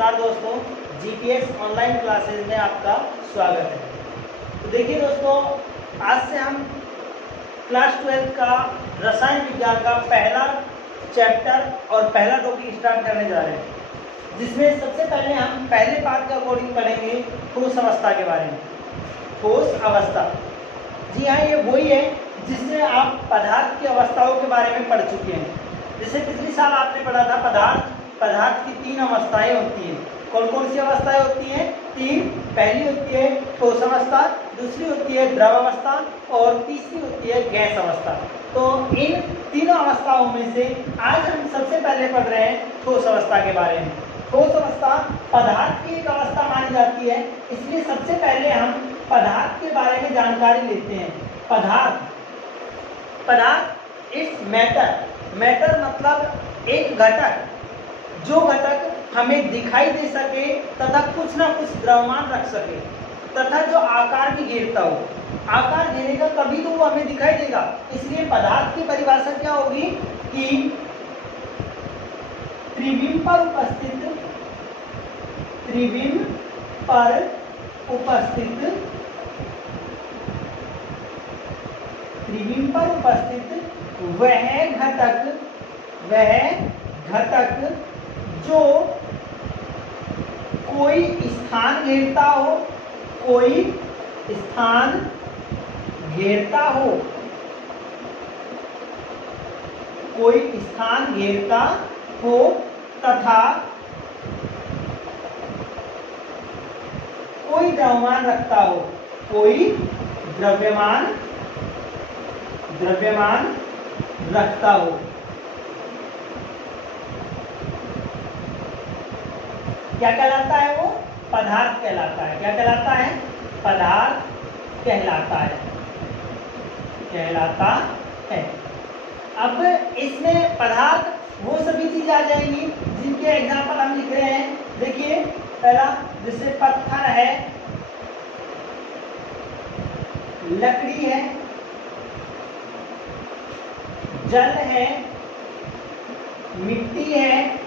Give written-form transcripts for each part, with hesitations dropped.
नमस्कार दोस्तों, GPS online classes में आपका स्वागत है। तो देखिए दोस्तों, आज से हम क्लास 12 का रसायन विज्ञान का पहला चैप्टर और पहला टॉपिक स्टार्ट करने जा रहे हैं, जिसमें सबसे पहले हम पहले पार्ट के अकॉर्डिंग पढ़ेंगे ठोस अवस्था के बारे में। ठोस अवस्था, जी हाँ, ये वही है जिसमें आप पदार्थ की अवस्थाओं के बारे में पढ़ चुके हैं। जैसे पिछले साल आपने पढ़ा था पदार्थ की 3 अवस्थाएं होती हैं। कौन कौन सी अवस्थाएं होती हैं? 3। पहली होती है ठोस अवस्था, दूसरी होती है द्रव अवस्था और तीसरी होती है गैस अवस्था। तो इन तीनों अवस्थाओं में से आज हम सबसे पहले पढ़ रहे हैं ठोस अवस्था के बारे में। ठोस अवस्था पदार्थ की एक अवस्था मानी जाती है, इसलिए सबसे पहले हम पदार्थ के बारे में जानकारी लेते हैं। पदार्थ इट्स मैटर मतलब एक घटक, जो घटक हमें दिखाई दे सके तथा कुछ ना कुछ द्रव्यमान रख सके तथा जो आकार भी घेरता हो। आकार घेरेगा तभी तो वो हमें दिखाई देगा। इसलिए पदार्थ की परिभाषा क्या होगी कि त्रिविम पर उपस्थित वह घटक जो कोई स्थान घेरता हो तथा कोई द्रव्यमान रखता हो, कोई द्रव्यमान रखता हो। क्या कहलाता है वो? पदार्थ कहलाता है। क्या कहलाता है? पदार्थ कहलाता है। अब इसमें पदार्थ वो सभी चीजें आ जाएंगी जिनके एग्जाम्पल हम लिख रहे हैं। देखिए, पहला जैसे पत्थर है, लकड़ी है, जल है, मिट्टी है,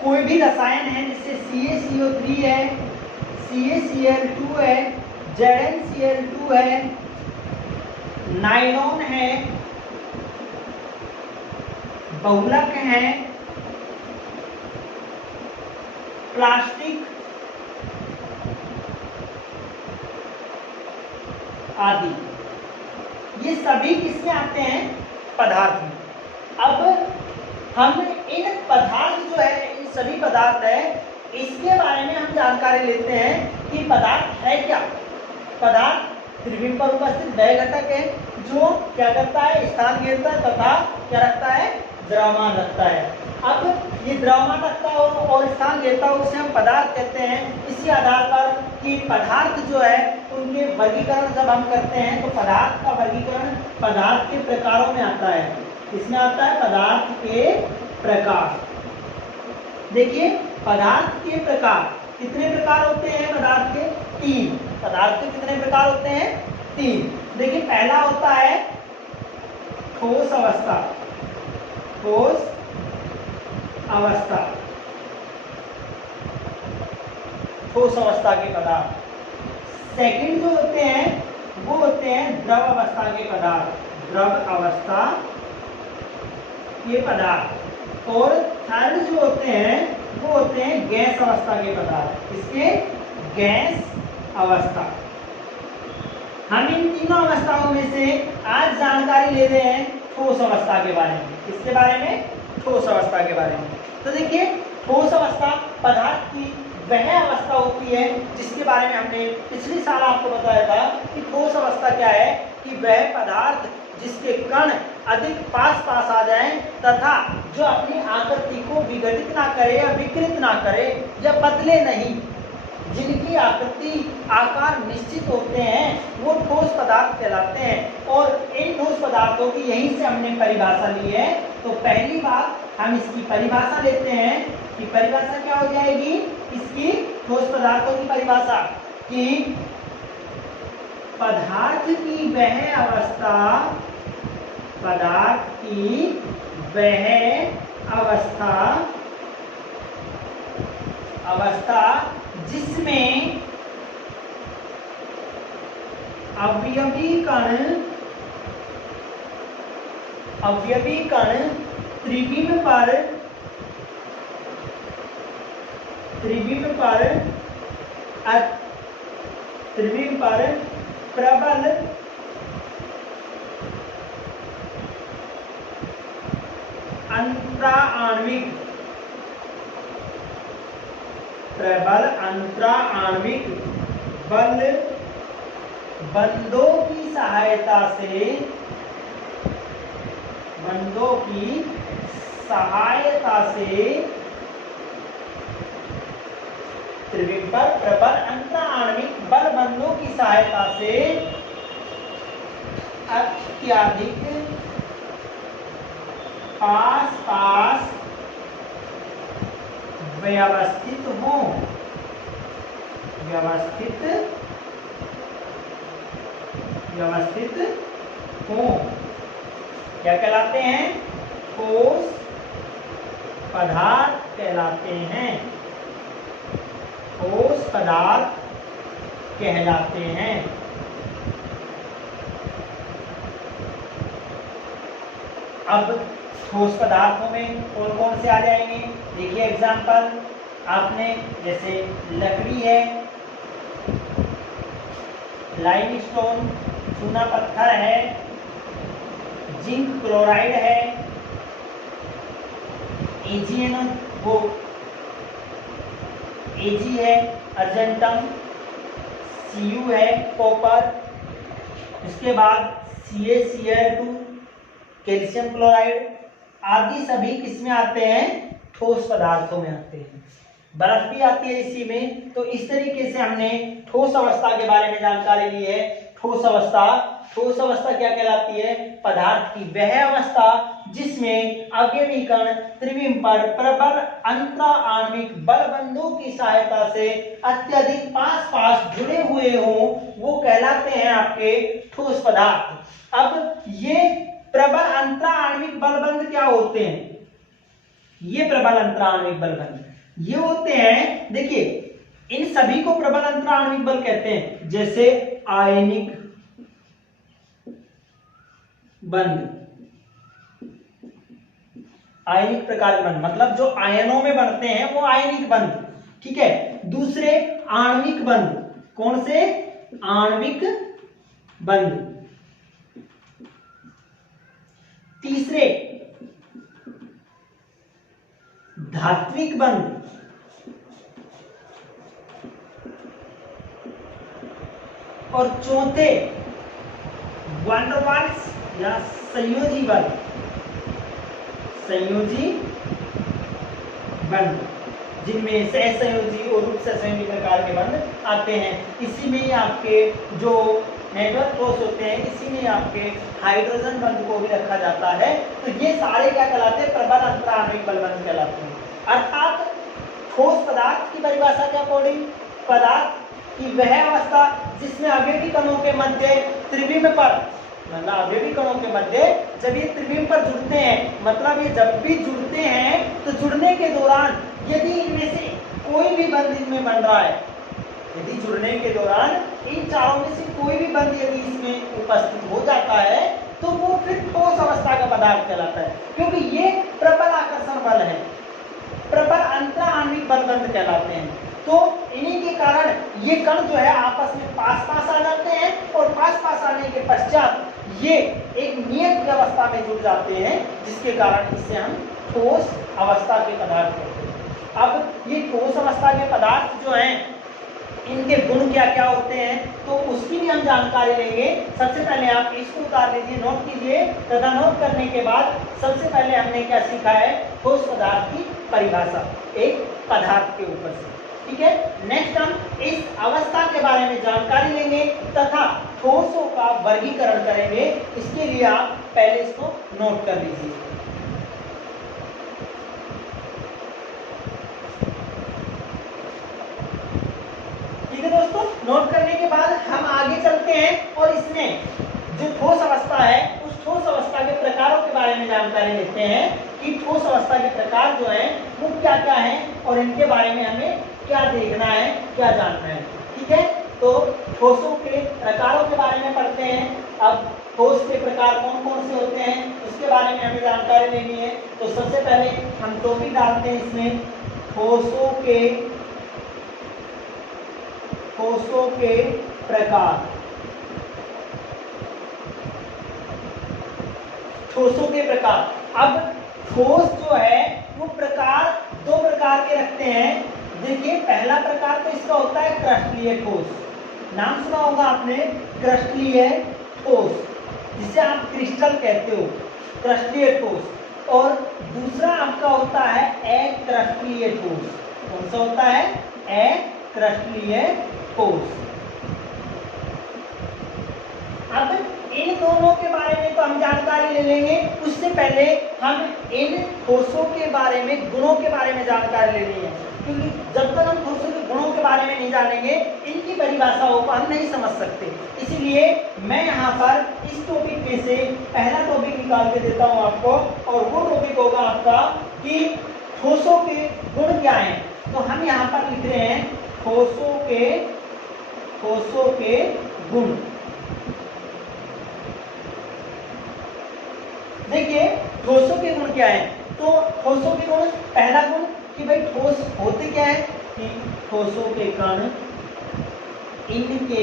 कोई भी रसायन है जैसे CaCO3 है, CaCl2 है, ZnCl2 है, नायलॉन है, बहुलक है, प्लास्टिक आदि, ये सभी किसमें आते हैं? पदार्थ में। अब हम इन पदार्थ जो है, इन सभी पदार्थ है, इसके बारे में हम जानकारी लेते हैं कि पदार्थ है क्या। पदार्थ त्रिविम पर उपस्थित वह घटक है जो क्या करता है? स्थान घेरता है तथा क्या रखता है? द्रव्यमान रखता है। अब ये द्रव्यमान रखता हो और स्थान घेरता हो, उसे हम पदार्थ कहते हैं। इसी आधार पर कि पदार्थ जो है उनके वर्गीकरण जब हम करते हैं तो पदार्थ का वर्गीकरण पदार्थ के प्रकारों में आता है। इसमें आता है पदार्थ के प्रकार। देखिए, पदार्थ के प्रकार कितने प्रकार होते हैं? पदार्थ के 3। पदार्थ के कितने प्रकार होते हैं? 3। देखिए, पहला होता है ठोस अवस्था। ठोस अवस्था के पदार्थ। सेकंड जो होते हैं वो होते हैं द्रव अवस्था के पदार्थ। और थर्ड जो होते हैं वो होते हैं गैस अवस्था के पदार्थ। इसके गैस अवस्था। हम इन तीनों अवस्थाओं में से आज जानकारी ले रहे हैं ठोस अवस्था के बारे में। किसके बारे में? ठोस अवस्था के बारे में। तो देखिए, ठोस अवस्था पदार्थ की वह अवस्था होती है जिसके बारे में हमने पिछले साल आपको बताया था कि ठोस अवस्था क्या है कि वह पदार्थ जिसके कण अधिक पास आ जाएं तथा जो अपनी आकृति को विघटित ना करे या विकृत ना करे या बदले नहीं, जिनकी आकृति आकार निश्चित होते हैं, वो ठोस पदार्थ कहलाते हैं। और इन ठोस पदार्थों की यहीं से हमने परिभाषा ली है। तो पहली बात हम इसकी परिभाषा लेते हैं कि परिभाषा क्या हो जाएगी इसकी? ठोस पदार्थों की परिभाषा कि पदार्थ की वह अवस्था अवस्था जिसमें अवयवी कण त्रिविम पर प्रबल अंतराण्विक बल बंधों की सहायता से त्रिविम पर प्रबल अंतराण्विक बल बंधों की सहायता से अत्यधिक पास व्यवस्थित हो क्या कहलाते हैं? ठोस पदार्थ कहलाते हैं। अब ठोस पदार्थों में कौन कौन से आ जाएंगे? देखिए एग्जांपल, आपने जैसे लकड़ी है, लाइमस्टोन चूना पत्थर है, जिंक क्लोराइड है, एजी है, अर्जेंटम, Cu है, कॉपर, इसके बाद CaCl2, कैल्शियम क्लोराइड आदि सभी किसमें आते हैं? ठोस पदार्थों में आते हैं। बर्फ भी आती है इसी में। तो इस तरीके से हमने ठोस अवस्था के बारे में जानकारी ली है। ठोस अवस्था क्या कहलाती है? पदार्थ की वह अवस्था जिसमें अवयवी कण त्रिविम पर प्रबल अंतराण्विक बल बंधों की सहायता से अत्यधिक पास जुड़े हुए हों, वो कहलाते हैं आपके ठोस पदार्थ। अब ये प्रबल अंतराण्विक बलबंध क्या होते हैं? ये प्रबल अंतराण्विक बलबंध ये होते हैं, देखिए इन सभी को प्रबल अंतराण्विक बल कहते हैं। जैसे आयनिक प्रकार के बंध, मतलब जो आयनों में बनते हैं वो आयनिक बंध, ठीक है। दूसरे आणविक बंध, कौन से? आणविक बंध। तीसरे धात्विक बंध, और चौथे वैन डर वाल्स या संयोजी बंध, जिनमें सहसंयोजी और रूप सहसंयोजी प्रकार के बंध आते हैं। इसी में ही आपके जो नेटवर्क ठोस होते हैं, इसी में आपके हाइड्रोजन बंध को भी रखा जाता है। तो ये सारे क्या कहलाते हैं? प्रबल अंतराण्विक बलबंध कहलाते हैं। अर्थात ठोस पदार्थ की परिभाषा के अकॉर्डिंग पदार्थ की वह अवस्था जिसमें अवयवी कणों के मध्य त्रिविम पर, मतलब अवयवी कणों के मध्य जब ये त्रिविम पर जुड़ते हैं, मतलब ये जब भी जुड़ते हैं तो जुड़ने के दौरान यदि इनमें से कोई भी बंध इनमें बन रहा है, यदि जुड़ने के दौरान इन चारों में से कोई भी बंध यदि इसमें उपस्थित हो जाता है तो वो फिर ठोस अवस्था का पदार्थ कहलाता है, क्योंकि ये प्रबल आकर्षण बल है, प्रबल अंतराण्विक बलबंध कहलाते हैं। तो इन्हीं के कारण ये कण जो है आपस में पास आ जाते हैं और पास आने के पश्चात ये एक नियत व्यवस्था में जुड़ जाते हैं, जिसके कारण इसे हम ठोस अवस्था के पदार्थ कहते हैं। अब ये ठोस अवस्था के पदार्थ जो हैं, इनके गुण क्या क्या होते हैं तो उसकी भी हम जानकारी लेंगे। सबसे पहले आप इसको उतार लीजिए, नोट कीजिए, तथा नोट करने के बाद सबसे पहले हमने क्या सीखा है? ठोस पदार्थ की परिभाषा एक पदार्थ के ऊपर से, ठीक है। नेक्स्ट हम इस अवस्था के बारे में जानकारी लेंगे तथा ठोसों का वर्गीकरण करेंगे। इसके लिए आप पहले इसको नोट कर लीजिए। ठीक है दोस्तों, नोट करने के बाद हम आगे चलते हैं और इसमें जो ठोस अवस्था है उस ठोस अवस्था के प्रकारों के बारे में जानकारी लेते हैं कि ठोस अवस्था के प्रकार जो हैं वो क्या क्या है और इनके बारे में हमें क्या देखना है, क्या जानना है। ठीक है, तो ठोसों के प्रकारों के बारे में पढ़ते हैं। अब ठोस के प्रकार कौन कौन से होते हैं उसके बारे में हमें जानकारी लेनी है। तो सबसे पहले हम टॉपिक डालते हैं इसमें, ठोसों के प्रकार। ठोसों के प्रकार। अब ठोस जो है वो प्रकार दो प्रकार के रखते हैं। देखिए, पहला प्रकार तो इसका होता है क्रिस्टलीय ठोस। नाम सुना होगा आपने, क्रिस्टलीय ठोस, जिसे आप क्रिस्टल कहते हो, क्रिस्टलीय ठोस। और दूसरा आपका होता है अक्रिस्टलीय ठोस। कौन सा होता है? अक्रिस्टलीय ठोस। अब इन दोनों के बारे में तो हम जानकारी ले लेंगे, उससे पहले हम इन ठोसों के बारे में, गुणों के बारे में जानकारी लेनी है। क्योंकि जब तक हम ठोसों के गुणों के बारे में नहीं जानेंगे, इनकी परिभाषाओं को हम नहीं समझ सकते। इसीलिए मैं यहाँ पर इस टॉपिक में से पहला टॉपिक निकाल के देता हूँ आपको, और वो टॉपिक होगा आपका कि ठोसों के गुण क्या हैं। तो हम यहाँ पर लिख रहे हैं ठोसों के गुण। देखिए, ठोसों के गुण क्या है। तो ठोसों के गुण, पहला गुण कि भाई ठोस होते क्या है, कि ठोसों के कण, इनके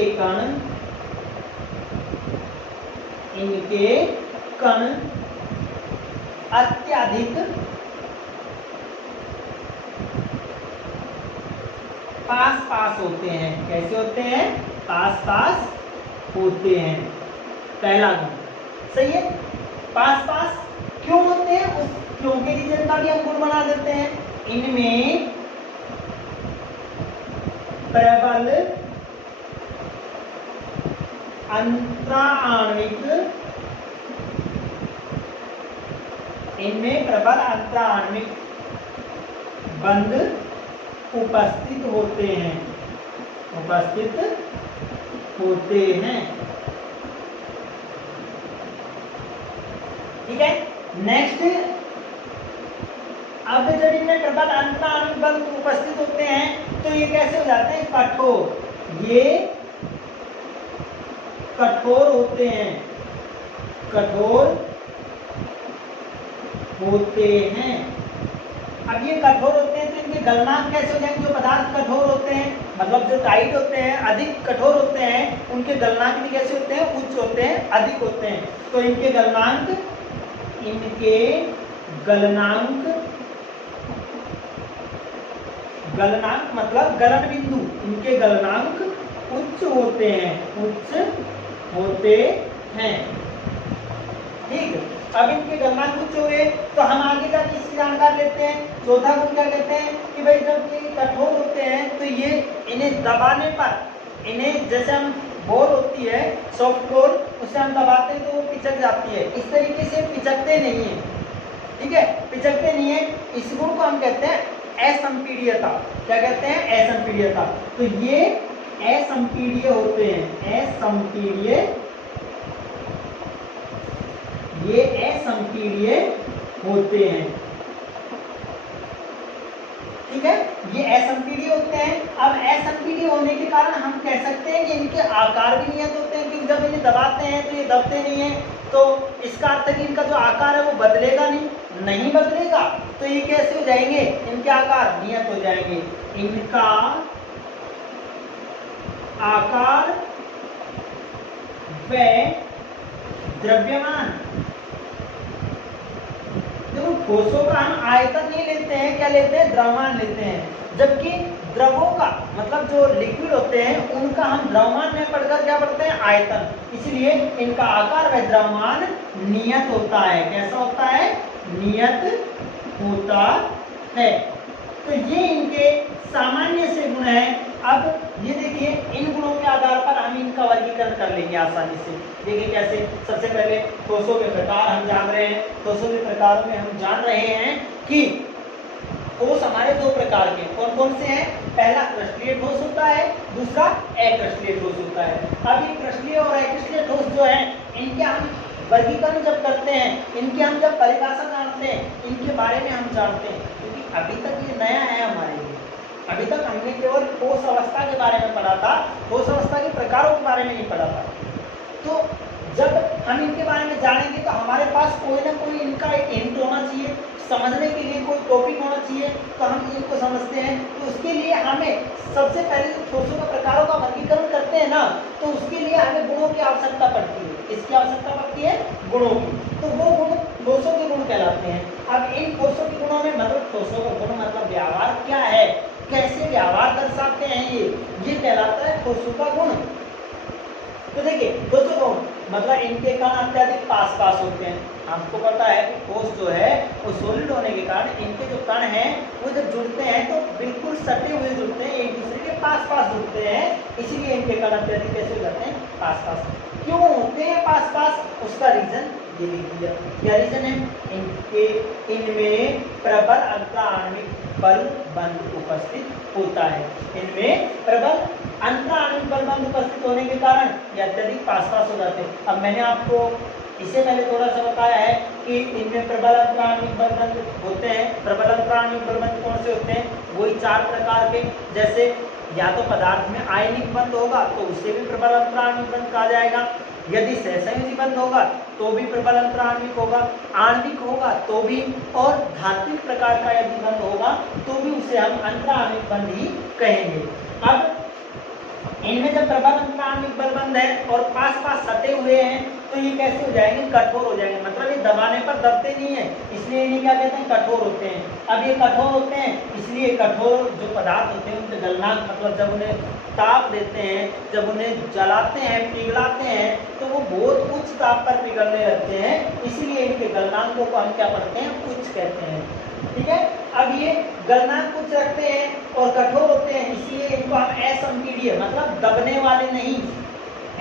कण अत्यधिक पास होते हैं। कैसे होते हैं? पास होते हैं। पहला गुण सही है। पास क्यों होते हैं, उस क्यों के रीजन का भी हम गुण बना देते हैं। इनमें प्रबल अंतराण्विक बंध उपस्थित होते हैं। ठीक है, नेक्स्ट, अब जब इनमें प्रबल अंतराण्विक बंध उपस्थित होते हैं तो ये कैसे हो जाते हैं? कठोर। ये कठोर होते हैं, अब ये कठोर होते हैं तो इनके गलनांक कैसे हो जाएंगे? जो पदार्थ कठोर होते हैं, मतलब जो टाइट होते हैं, अधिक कठोर होते हैं, उनके गलनांक भी कैसे होते हैं? उच्च होते हैं, अधिक होते हैं। तो इनके गलनांक मतलब गलन बिंदु, इनके गलनांक उच्च होते हैं। ठीक, अब इनके गलनांक उच्च हुए तो हम आगे जाके इसकी जानकारी लेते हैं। चौथा गुण क्या कहते हैं कि भाई जब ये कठोर होते हैं तो ये इन्हें दबाने पर, इन्हें जैसे हम बॉल होती है सॉफ्ट बॉल, उसे हम दबाते हैं तो वो पिचक जाती है। इस तरीके से पिचकते नहीं है। ठीक है, पिचकते नहीं है। इस गुण को हम कहते हैं असंपीड्यता। क्या कहते हैं? असंपीड्यता। तो ये असंपीड्य होते हैं, ये असंपीड्य होते हैं। ठीक है, ये असंपीड्य होते हैं। अब असंपीड्य होने के कारण हम कह सकते हैं कि इनके आकार भी नियत होते हैं, क्योंकि जब इन्हें दबाते हैं तो ये दबते नहीं है, तो इसका अर्थ है कि इनका जो आकार है वो बदलेगा नहीं बदलेगा। तो ये कैसे हो जाएंगे? इनके आकार नियत हो जाएंगे। इनका आकार व द्रव्यमान। देखो, ठोसों का हम आयतन नहीं लेते हैं, क्या लेते हैं? द्रव्यमान लेते हैं। जबकि द्रवों का मतलब जो लिक्विड होते हैं उनका हम द्रव्यमान में पढ़कर क्या पढ़ते हैं? आयतन। इसलिए इनका आकार व द्रव्यमान नियत होता है। कैसा होता है? नियत होता है। तो ये इनके सामान्य से गुण हैं। अब ये देखिए, इन गुणों के आधार पर हम इनका वर्गीकरण कर लेंगे आसानी से। देखिए कैसे। सबसे पहले ठोसों के प्रकार हम जान रहे हैं। ठोसों के प्रकारों में हम जान रहे हैं कि ठोस हमारे दो प्रकार के कौन कौन से हैं? पहला क्रिस्टलीय ठोस होता है, दूसरा अक्रिस्टलीय ठोस होता है। अब ये क्रिस्टलीय और अक्रिस्टलीय ठोस जो है, इनके हम वर्गीकरण जब करते हैं, इनकी हम जब परिभाषा जानते हैं, इनके बारे में हम जानते हैं, क्योंकि अभी तक ये नया है हमारे लिए। अभी तक हमने केवल ठोस अवस्था के बारे में पढ़ा था, ठोस अवस्था के प्रकारों के बारे में नहीं पढ़ा था। तो जब हम इनके बारे में जानेंगे तो हमारे पास कोई ना कोई इनका एक हिंट होना चाहिए, समझने के लिए कोई टॉपिक होना चाहिए, तो हम इनको समझते हैं। तो उसके लिए हमें सबसे पहले जो ठोसों का प्रकारों का वर्गीकरण करते हैं ना, तो उसके लिए हमें गुणों की आवश्यकता पड़ती है। इसकी आवश्यकता पड़ती है गुणों की, तो वो गुण ठोसों के गुण कहलाते हैं। अब इन ठोसों के गुणों में मतलब ठोसों का गुण मतलब व्यवहार क्या है, कैसे व्यवहार दर्शाते हैं, ये कहलाता है ठोसों का गुण। तो देखिए ठोसों का गुण मतलब इनके कण अत्यधिक पास पास होते हैं। आपको पता है कि ठोस जो है वो सॉलिड होने के कारण इनके जो कण हैं वो जब जुड़ते हैं तो बिल्कुल सटे हुए जुड़ते हैं, एक दूसरे के पास पास जुड़ते हैं, इसीलिए इनके कण अत्यधिक कैसे हो जाते हैं, पास पास। क्यों होते हैं पास पास, उसका रीजन ये लिख दिया। क्या रीजन है, इनमें प्रबल अंतराण्विक बल बंध उपस्थित होता है। इनमें प्रबल अंतराण्विक बल बंध उपस्थित होने के कारण ये अत्यधिक पास पास हो जाते हैं। अब मैंने आपको इससे पहले थोड़ा सा बताया है कि इनमें प्रबल अंतराण्विक बल बंध होते हैं। प्रबल अंतराण्विक बल बंध कौन से होते हैं, वही 4 प्रकार के, जैसे या तो पदार्थ में आयनिक बंध होगा तो उसे भी प्रबल अंतराण्विक बंध कहा जाएगा, यदि सहसंयोजी बंध होगा तो भी प्रबल अंतराण्विक होगा, आणविक होगा तो भी, और धात्विक प्रकार का यदि बंध होगा तो भी उसे हम अंतराण्विक बंध ही कहेंगे। अब इनमें जब प्रबल अंतराण्विक बल बंध है और पास पास सटे हुए हैं तो ये कैसे हो जाएंगे, कठोर हो जाएंगे। मतलब ये दबाने पर दबते नहीं है, इसलिए इन्हें क्या कहते हैं, कठोर होते हैं। अब ये कठोर होते हैं इसलिए कठोर जो पदार्थ होते हैं उनके गलनांक मतलब जब उन्हें ताप देते हैं, जब उन्हें जलाते हैं, पिघलाते हैं तो वो बहुत उच्च ताप पर पिघलने लगते हैं, इसलिए इनके गलनांकों को हम क्या पढ़ते हैं, उच्च कहते हैं। ठीक है, अब ये गलनांक उच्च रखते हैं और कठोर होते हैं, इसलिए इनको हम असंपीड्य मतलब दबने वाले नहीं,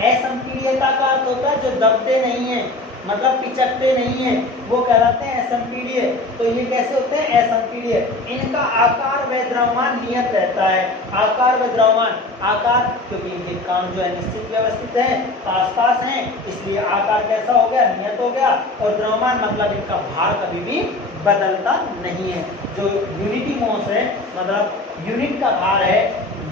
असंपीड्यता का अर्थ होता है जो दबते नहीं है, मतलब पिचकते नहीं है, वो कहलाते हैं असंपीड्य। तो ये कैसे होते हैं, असंपीड्य। इनका आकार व द्रव्यमान नियत रहता है। आकार व द्रव्यमान, आकार क्योंकि इनके काम जो है निश्चित व्यवस्थित है, पास पास हैं, इसलिए आकार कैसा हो गया, नियत हो गया। और द्रव्यमान मतलब इनका भार कभी भी बदलता नहीं है। जो यूनिटी मास है मतलब यूनिट का भार है,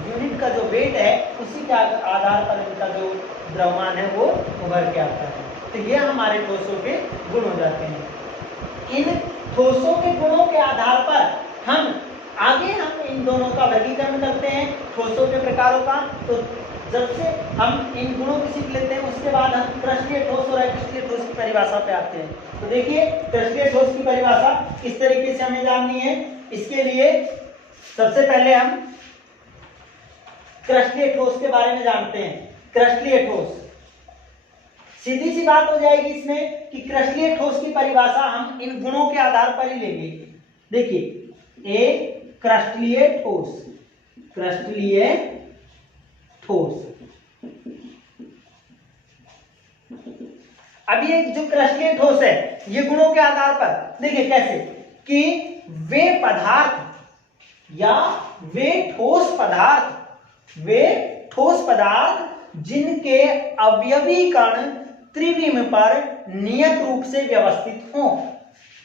यूनिट का जो वेट है, उसी के आधार पर इनका जो द्रव्यमान है वो उभर के आता है। तो ये हमारे ठोसों के गुण हो जाते हैं। इन ठोसों के गुणों के आधार पर हम आगे इन दोनों का वर्गीकरण करते हैं, ठोसों के प्रकारों का। तो जब से हम इन गुणों को सीख लेते हैं उसके बाद हम कृष्णीय ठोस और अकृष्णीय ठोस की परिभाषा पे आते हैं। तो देखिए कृष्णीय ठोस की परिभाषा किस तरीके से हमें जाननी है। इसके लिए सबसे पहले हम कृष्णीय ठोस के बारे में जानते हैं। कृष्णीय ठोस, सीधी सी बात हो जाएगी इसमें कि कृष्णीय ठोस की परिभाषा हम इन गुणों के आधार पर ही लेंगे। देखिए एक कृष्णीय ठोस, कृष्णीय ठोस, अब ये जो कृष्णीय ठोस है ये गुणों के आधार पर देखिए कैसे कि वे पदार्थ या वे ठोस पदार्थ जिनके अवयवी कण त्रिविम पर नियत रूप से व्यवस्थित हों।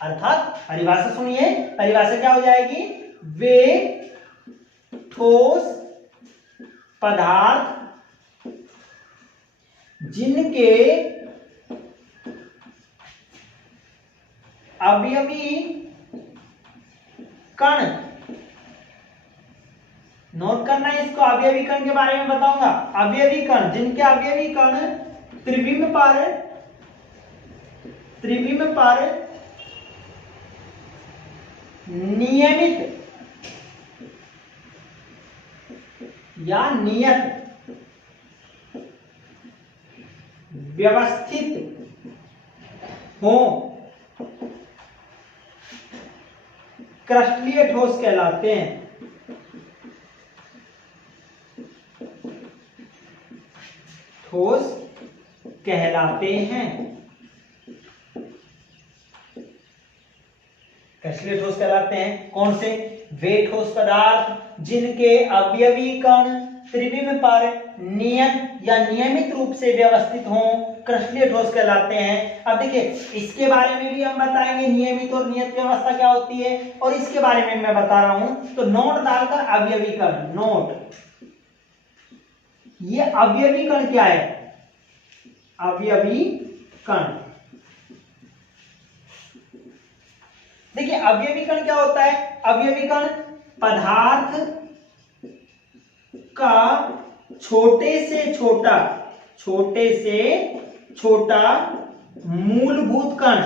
अर्थात परिभाषा सुनिए, परिभाषा क्या हो जाएगी, वे ठोस पदार्थ जिनके अवयवी कण, नोट करना है इसको, अवयवी कण के बारे में बताऊंगा। अवयवी कण, जिनके अवयवी कण त्रिविम पर नियमित या नियत व्यवस्थित हो, कृष्णीय ठोस कहलाते हैं। ठोस कहलाते हैं, कृष्णीय ठोस कहलाते हैं। कौन से, वे ठोस पदार्थ जिनके अवयवी कण त्रिविम पर नियत या नियमित रूप से व्यवस्थित हों क्रिस्टलीय ठोस कहलाते हैं। अब देखिए इसके बारे में भी हम बताएंगे नियमित और नियत व्यवस्था क्या होती है, और इसके बारे में मैं बता रहा हूं। तो नोट डालकर अवयवीकरण, नोट, ये अवयवीकरण क्या है, अवयवीकरण। देखिए अवयवीकरण क्या होता है, अवयवीकरण पदार्थ का छोटे से छोटा मूलभूत कण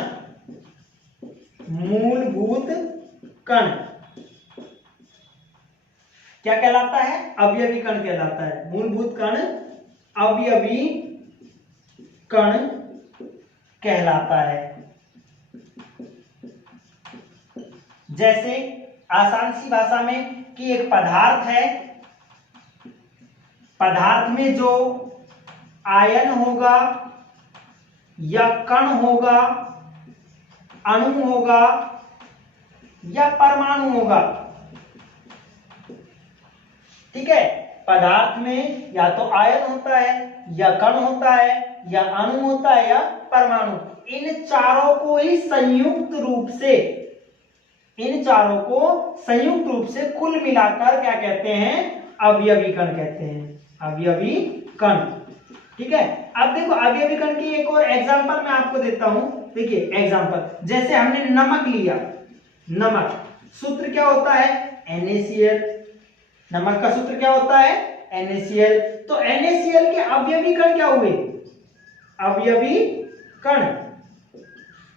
क्या कहलाता है, अवयवी कण कहलाता है। मूलभूत कण अवयवी कण कहलाता है। जैसे आसान सी भाषा में कि एक पदार्थ है, पदार्थ में जो आयन होगा या कण होगा, अणु होगा या परमाणु होगा, ठीक है, पदार्थ में या तो आयन होता है या कण होता है या अणु होता है या परमाणु, इन चारों को ही संयुक्त रूप से कुल मिलाकर क्या कहते हैं, अवयवी कण कहते हैं, अवयवी कण। ठीक है, अब देखो अवयवी कण की एक और एग्जांपल मैं आपको देता हूं। देखिए एग्जांपल, जैसे हमने नमक लिया, नमक सूत्र क्या होता है, NaCl। नमक का सूत्र क्या होता है, NaCl। तो NaCl के अवयवी कण क्या हुए, अवयवी कण।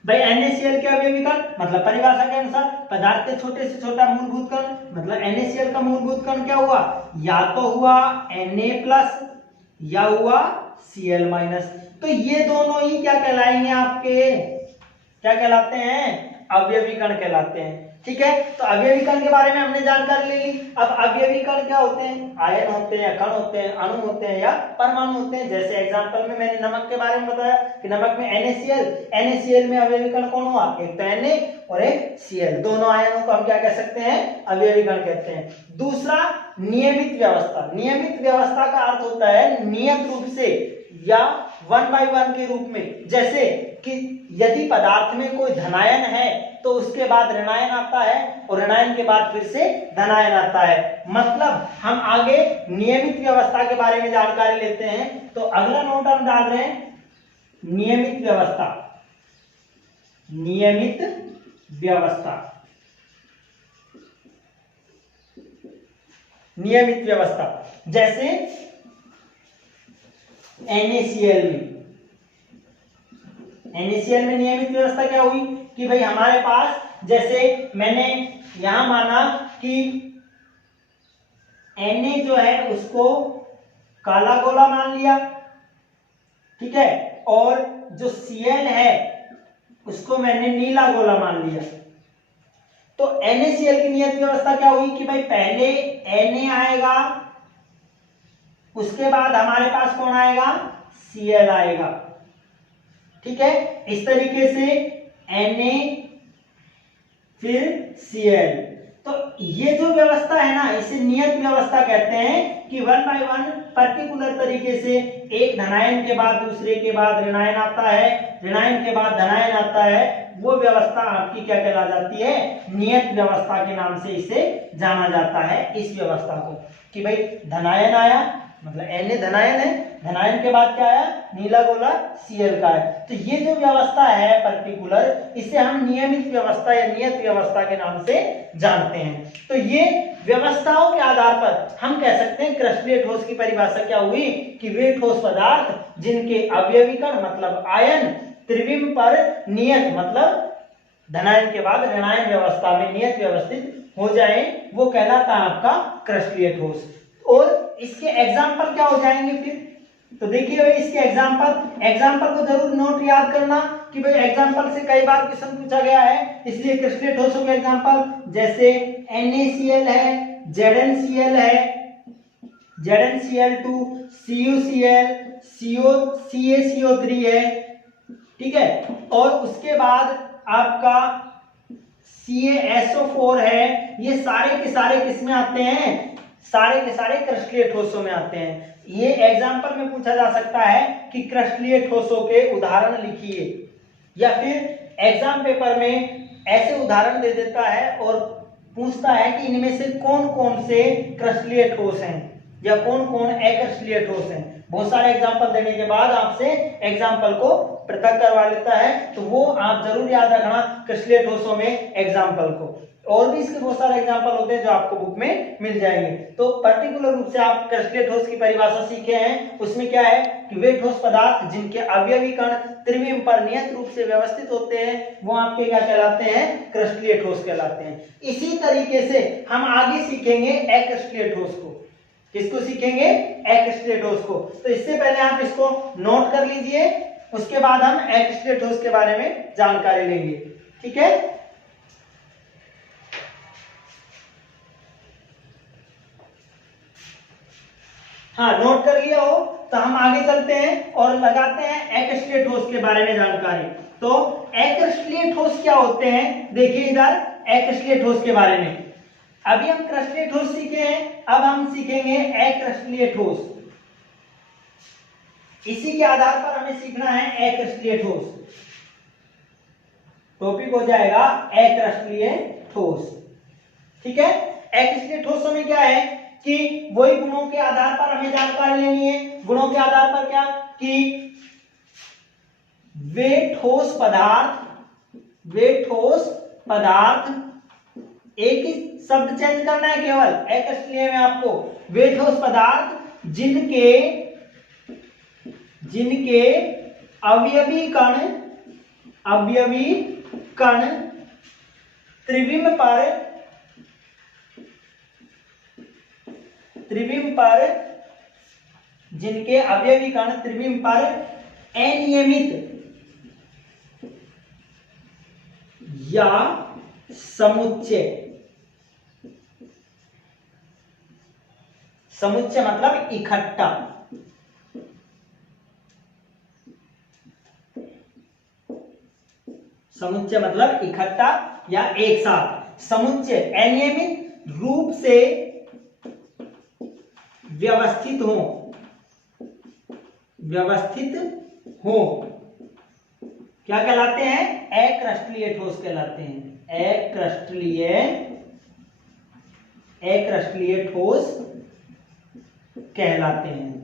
भाई NaCl के अवयवी कण मतलब परिभाषा के अनुसार पदार्थ के छोटे से छोटा मूलभूत कण, मतलब NaCl का मूलभूत कण क्या हुआ, या तो हुआ Na+ या हुआ Cl-। तो ये दोनों ही क्या कहलाएंगे, आपके क्या कहलाते हैं, अवयवी कण कहलाते हैं। ठीक है, तो अवयवी कण के बारे में हमने जानकारी ले ली। अब अवयवी कण क्या होते हैं, आयन होते हैं या कण होते हैं, अणु होते हैं या परमाणु होते हैं। जैसे एग्जांपल में मैंने नमक के बारे में बताया कि नमक में NaCl में अवयवी कण कौन हुआ, एक तो Na और एक Cl, दोनों आयनों को हम क्या कह सकते हैं, अवयवी कण कहते हैं। दूसरा नियमित व्यवस्था। नियमित व्यवस्था का अर्थ होता है नियत रूप से या 1 by 1 के रूप में। जैसे कि यदि पदार्थ में कोई धनायन है तो उसके बाद ऋणायन आता है और ऋणायन के बाद फिर से धनायन आता है। मतलब हम आगे नियमित व्यवस्था के बारे में जानकारी लेते हैं। तो अगला नोट हम डाल रहे हैं नियमित व्यवस्था। नियमित व्यवस्था, नियमित व्यवस्था जैसे NaCl में नियमित व्यवस्था क्या हुई कि भाई हमारे पास, जैसे मैंने यहां माना कि Na जो है उसको काला गोला मान लिया, ठीक है, और जो Cl है उसको मैंने नीला गोला मान लिया। तो NaCl की नियत व्यवस्था क्या हुई कि भाई पहले Na आएगा, उसके बाद हमारे पास कौन आएगा, Cl आएगा। ठीक है, इस तरीके से Na फिर Cl। तो ये जो व्यवस्था है ना, इसे नियत व्यवस्था कहते हैं कि 1 by 1 पर्टिकुलर तरीके से एक धनायन के बाद दूसरे के बाद ऋणायन आता है, ऋणायन के बाद धनायन आता है, वो व्यवस्था आपकी क्या कहला जाती है, नियत व्यवस्था के नाम से इसे जाना जाता है। इस व्यवस्था को कि भाई धनायन आया मतलब Na धनायन है, धनायन के बाद क्या आया, नीला गोला Cl का है। तो ये जो व्यवस्था है पर्टिकुलर, इसे हम नियमित व्यवस्था या नियत व्यवस्था के नाम से जानते हैं। तो ये व्यवस्थाओं के आधार पर हम कह सकते हैं क्रिस्टलीय ठोस की परिभाषा क्या हुई कि वे ठोस पदार्थ जिनके अवयवी कण मतलब आयन त्रिविम पर नियत मतलब धनायन के बाद ऋणायन व्यवस्था में नियत व्यवस्थित हो जाए, वो कहलाता है आपका क्रिस्टलीय ठोस। और इसके एग्जाम्पल क्या हो जाएंगे फिर, तो देखिए भाई इसके एग्जाम्पल को जरूर नोट याद करना कि भाई एग्जाम्पल से कई बार क्वेश्चन पूछा गया है, इसलिए क्रिस्टलीय ठोसों के एग्जाम्पल जैसे NaCl है, ZnCl है, ZnCl2, CuCl, CaCO3 है, ठीक है, और उसके बाद आपका CaSO4 है। ये सारे के सारे किसमें आते हैं, सारे के सारे क्रस्टलीय ठोसों में आते हैं। ये एग्जाम्पल में पूछा जा सकता है कि क्रस्टलीय ठोसों के उदाहरण लिखिए, या फिर एग्जाम पेपर में ऐसे उदाहरण दे देता है और पूछता है कि इनमें से कौन कौन से क्रस्टलीय ठोस हैं या कौन कौन अक्रस्टलीय ठोस हैं। बहुत सारे एग्जाम्पल देने के बाद आपसे एग्जाम्पल को पृथक करवा लेता है, तो वो आप जरूर याद रखना क्रस्टलीय ठोसों में एग्जाम्पल को। और भी इसके बहुत सारे एग्जाम्पल होते हैं जो आपको बुक में मिल जाएंगे। तो पर्टिकुलर रूप से आप क्रस्टलीय ठोस की परिभाषा सीखे हैं, उसमें क्या है कि वे ठोस पदार्थ जिनके अवयवी कण त्रिविम पर नियत रूप से व्यवस्थित होते हैं वो आपके क्या कहलाते हैं, क्रस्टलीय ठोस कहलाते हैं। इसी तरीके से हम आगे सीखेंगे अक्रस्टलीय ठोस को। किसको सीखेंगे, अक्रस्टलीय ठोस को। तो इससे पहले आप इसको नोट कर लीजिए, उसके बाद हम अक्रस्टलीय ठोस के बारे में जानकारी लेंगे, ठीक है। हाँ, नोट कर लिया हो तो हम आगे चलते हैं और लगाते हैं अक्रस्टलीय ठोस के बारे में जानकारी। तो अक्रस्टलीय ठोस क्या होते हैं, देखिए इधर अक्रस्टलीय ठोस के बारे में। अभी हम क्रस्टलीय ठोस सीखे हैं, अब हम सीखेंगे अक्रस्टलीय ठोस। इसी के आधार पर हमें सीखना है अक्रस्टलीय ठोस। टॉपिक हो जाएगा अक्रस्टलीय ठोस, ठीक है। अक्रस्टलीय ठोसों में क्या है कि वही गुणों के आधार पर हमें जानकारी लेनी है। गुणों के आधार पर क्या कि वे ठोस पदार्थ, एक ही शब्द चेंज करना है केवल अक्रस्टलीय में आपको। वे ठोस पदार्थ जिनके अवयवी कण त्रिविम पर अनियमित या समुच्चय मतलब इकट्ठा, समुच्चय मतलब इकट्ठा या एक साथ। समुच्चय अनियमित रूप से व्यवस्थित हो क्या कहलाते हैं, अक्रस्टलीय ठोस कहलाते हैं। अक्रस्टलीय ठोस कहलाते हैं।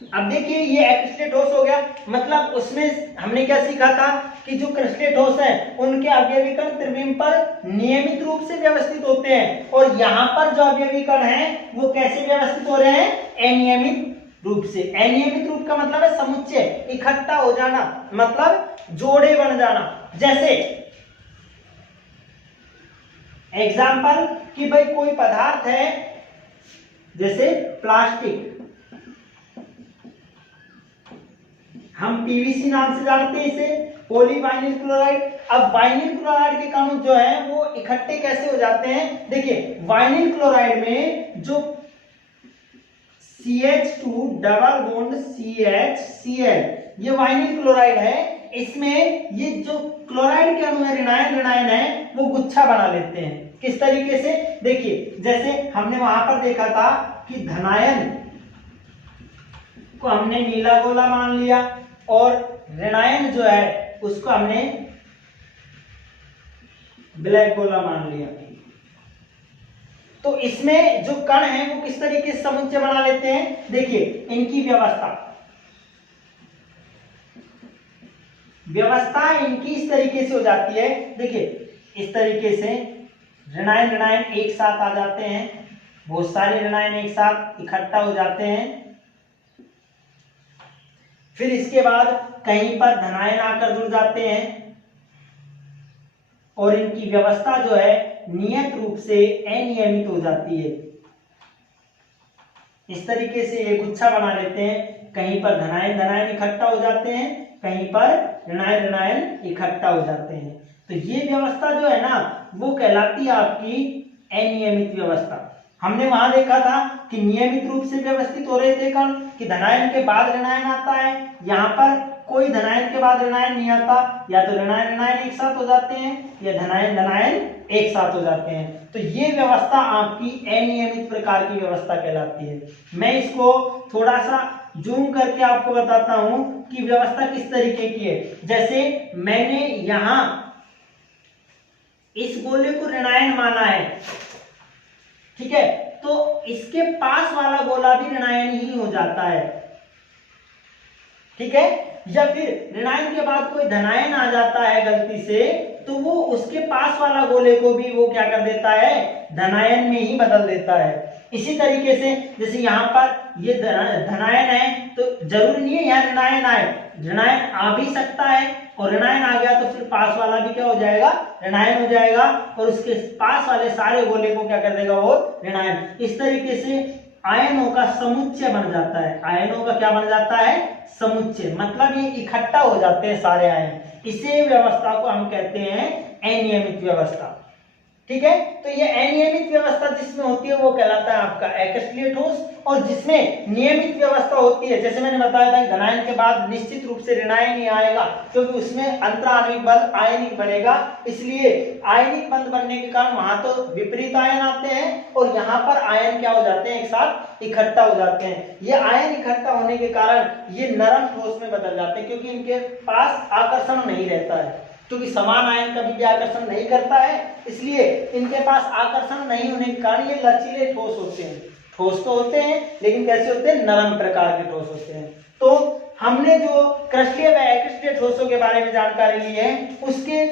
अब देखिए ये अक्रस्टलीय ठोस हो गया, मतलब उसमें हमने क्या सीखा था कि जो क्रस्टलीय ठोस है उनके अवयवी कण त्रिविम पर नियमित रूप से व्यवस्थित होते हैं, और यहाँ पर जो अवयवी कण हैं वो कैसे व्यवस्थित हो रहे हैं, अनियमित रूप से। अनियमित रूप का मतलब है समुच्चय, इकट्ठा हो जाना, मतलब जोड़े बन जाना। जैसे एग्जाम्पल कि भाई कोई पदार्थ है जैसे प्लास्टिक, हम पीवीसी नाम से जानते हैं इसे, पॉलीवाइनिल क्लोराइड। अब वाइनिल क्लोराइड के कण जो है वो इकट्ठे कैसे हो जाते हैं, देखिए वाइनिल क्लोराइड में जो CH2 डबल बॉन्ड CHCl ये वाइनिल क्लोराइड है, इसमें ये जो क्लोराइड के अणु है ऋणायन है वो गुच्छा बना लेते हैं। किस तरीके से, देखिए जैसे हमने वहां पर देखा था कि धनायन को हमने नीला गोला मान लिया और ऋणायन जो है उसको हमने ब्लैक गोला मान लिया। तो इसमें जो कण है वो किस तरीके से समुच्चय बना लेते हैं, देखिए इनकी व्यवस्था इनकी इस तरीके से हो जाती है। देखिए इस तरीके से ऋणायन एक साथ आ जाते हैं, बहुत सारे ऋणायन एक साथ इकट्ठा हो जाते हैं। फिर इसके बाद कहीं पर धनायन आकर जुड़ जाते हैं और इनकी व्यवस्था जो है नियत रूप से अनियमित हो जाती है। इस तरीके से ये गुच्छा बना लेते हैं, कहीं पर धनायन इकट्ठा हो जाते हैं, कहीं पर ऋणायन इकट्ठा हो जाते हैं। तो ये व्यवस्था जो है ना वो कहलाती है आपकी अनियमित व्यवस्था। हमने वहां देखा था कि नियमित रूप से व्यवस्थित हो रहे थे कण, कि धनायन के बाद ऋणायन आता है यहाँ पर कोई धनायन के बाद ऋणायन नहीं आता, या तो ऋणायन ऋणायन एक साथ हो जाते हैं या धनायन धनायन एक साथ हो जाते हैं। तो ये व्यवस्था आपकी अनियमित प्रकार की व्यवस्था कहलाती है। मैं इसको थोड़ा सा जूम करके आपको बताता हूं कि व्यवस्था किस तरीके की है। जैसे मैंने यहां इस गोले को ऋणायन माना है, ठीक है, तो इसके पास वाला गोला भी ऋणायन ही हो जाता है, ठीक है। या फिर ऋणायन के बाद कोई धनायन आ जाता है गलती से, तो वो उसके पास वाला गोले को भी वो क्या कर देता है, धनायन में ही बदल देता है। इसी तरीके से जैसे यहाँ पर ये धनायन है, तो जरूरी नहीं है यहाँ ऋणायन आए, ऋणायन आ भी सकता है, और ऋणायन आ गया तो फिर पास वाला भी क्या हो जाएगा, ऋणायन हो जाएगा, और उसके पास वाले सारे गोले को क्या कर देगा, वो ऋणायन। इस तरीके से आयनों का समुच्चय बन जाता है। आयनों का क्या बन जाता है, समुच्चय, मतलब ये इकट्ठा हो जाते हैं सारे आयन। इसे व्यवस्था को हम कहते हैं अनियमित व्यवस्था, ठीक है। तो ये अनियमित व्यवस्था जिसमें होती है वो कहलाता है आपका एकस्ट्रीय ठोस, और जिसमें नियमित व्यवस्था होती है, जैसे मैंने बताया था धनायन के बाद निश्चित रूप से ऋणायन ही आएगा, क्योंकि उसमें अंतराण्विक बंध आयनिक बनेगा, इसलिए आयनिक बंध बनने के कारण वहां तो विपरीत आयन आते हैं और यहाँ पर आयन क्या हो जाते हैं, एक साथ इकट्ठा हो जाते हैं। ये आयन इकट्ठा होने के कारण ये नरम ठोस में बदल जाते हैं, क्योंकि इनके पास आकर्षण नहीं रहता है, क्योंकि समान आयन कभी भी आकर्षण नहीं करता है, इसलिए इनके पास आकर्षण नहीं होने के कारण ये लचीले ठोस होते हैं। ठोस तो होते हैं लेकिन कैसे होते हैं, नरम प्रकार के ठोस होते हैं। तो हमने जो कृष्णीय व अकृष्णीय ठोसों के बारे में जानकारी ली है, उसके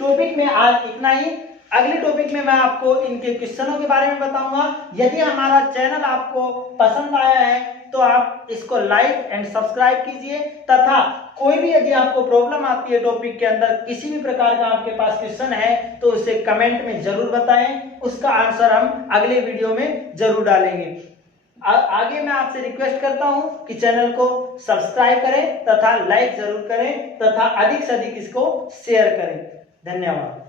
टॉपिक में आज इतना ही। अगले टॉपिक में मैं आपको इनके क्वेश्चनों के बारे में बताऊंगा। यदि हमारा चैनल आपको पसंद आया है तो आप इसको लाइक एंड सब्सक्राइब कीजिए, तथा कोई भी यदि आपको प्रॉब्लम आती है टॉपिक के अंदर, किसी भी प्रकार का आपके पास क्वेश्चन है, तो उसे कमेंट में जरूर बताएं, उसका आंसर हम अगले वीडियो में जरूर डालेंगे। आगे मैं आपसे रिक्वेस्ट करता हूं कि चैनल को सब्सक्राइब करें तथा लाइक जरूर करें तथा अधिक से अधिक इसको शेयर करें। धन्यवाद।